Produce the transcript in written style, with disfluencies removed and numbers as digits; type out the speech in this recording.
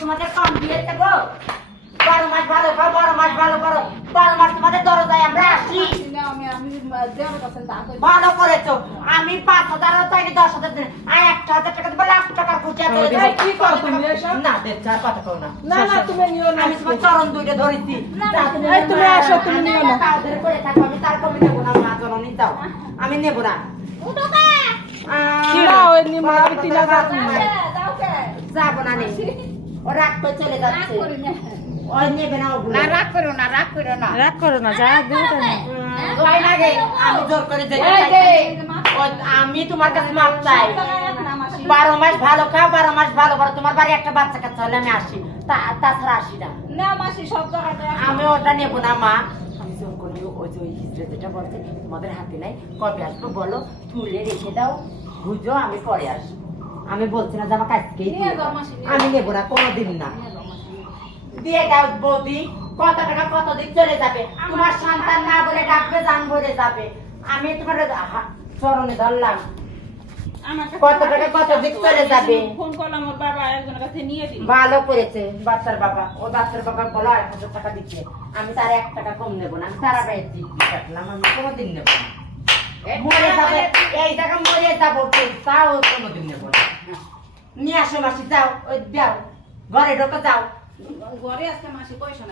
তোমাদের কম দিয়েছে গো 12 মাস ভালো খাও 12 মাস ভালো করো 12 মাস তোমাদের দরজায় আমরা আসি ভালো করেছো আমি 5,000 চাইনি 10,000 দিন আর 1,000 টাকা দেবো লাখ টাকার খুঁজে চলে যাবে কি করো তুমি এসব? না দেখ চার কথা কও না না না তুমি নিও না আমি তোমার চরণ দুইটা ধরেছি এই তুমি আসো তুমি নিও না তাদের করে থাকো আমি তার কমে নেবো না মা জননী দাও আমি নেবো না কি না ওই নিমা আমি 3000 নিব যাবো না নে ও রাগ করে চলে যাচ্ছে ওই নেবে না ওগুলো রাগ করো না রাগ করো না রাগ করো না যা দেব তাই দোয়াই লাগে আমি জোর করে যেতে আমি তোমার কাছে মাপ চাই 12 মাস ভালো খাও 12 মাস ভালো করো তোমার বাড়ি একটা বাচ্চা কাচ্চা হলে আমি আসি তাছাড়া আসি না না মাসি সব জায়গাতে আমি ওটা নেবো না মা আমি জোর করি ওই যে ওই হিজড়ে যেটা বলছে তোমাদের হাতে নাই কবে আসবো বলো তুলে রেখে দাও বুঝো আমি পরে আসবো আমি বলছি না যে আমার কাছকেই আমি নেবো না কোনোদিন না দিয়ে দাও বৌদি কত টাকা কত দিন চলে যাবে তোমার সন্তান না বলে ডাকবে জান বলে যাবে আমি তোমার চরণে ধরলাম কত টাকা কত দিন চলে যাবে ফোন করলাম ওর বাবা একজনের কাছে নিয়ে দিল ভালো করেছে বাচ্চার বাবা ও বাচ্চার বাবা বলো 1,000 টাকা দিচ্ছে আমি তার 1 টাকা কম নেবো না আমি সারা বাইরে দিচ্ছি কাটলাম আমি কোনোদিন নেবো না মরে যাবে এই টাকা মরে যাবো তাও কোনোদিন নেবো না নিয়ে আসো মাসি যাও ওই দাও ঘরে ঢোকে যাও ঘরে আজকে মাসি পয়সা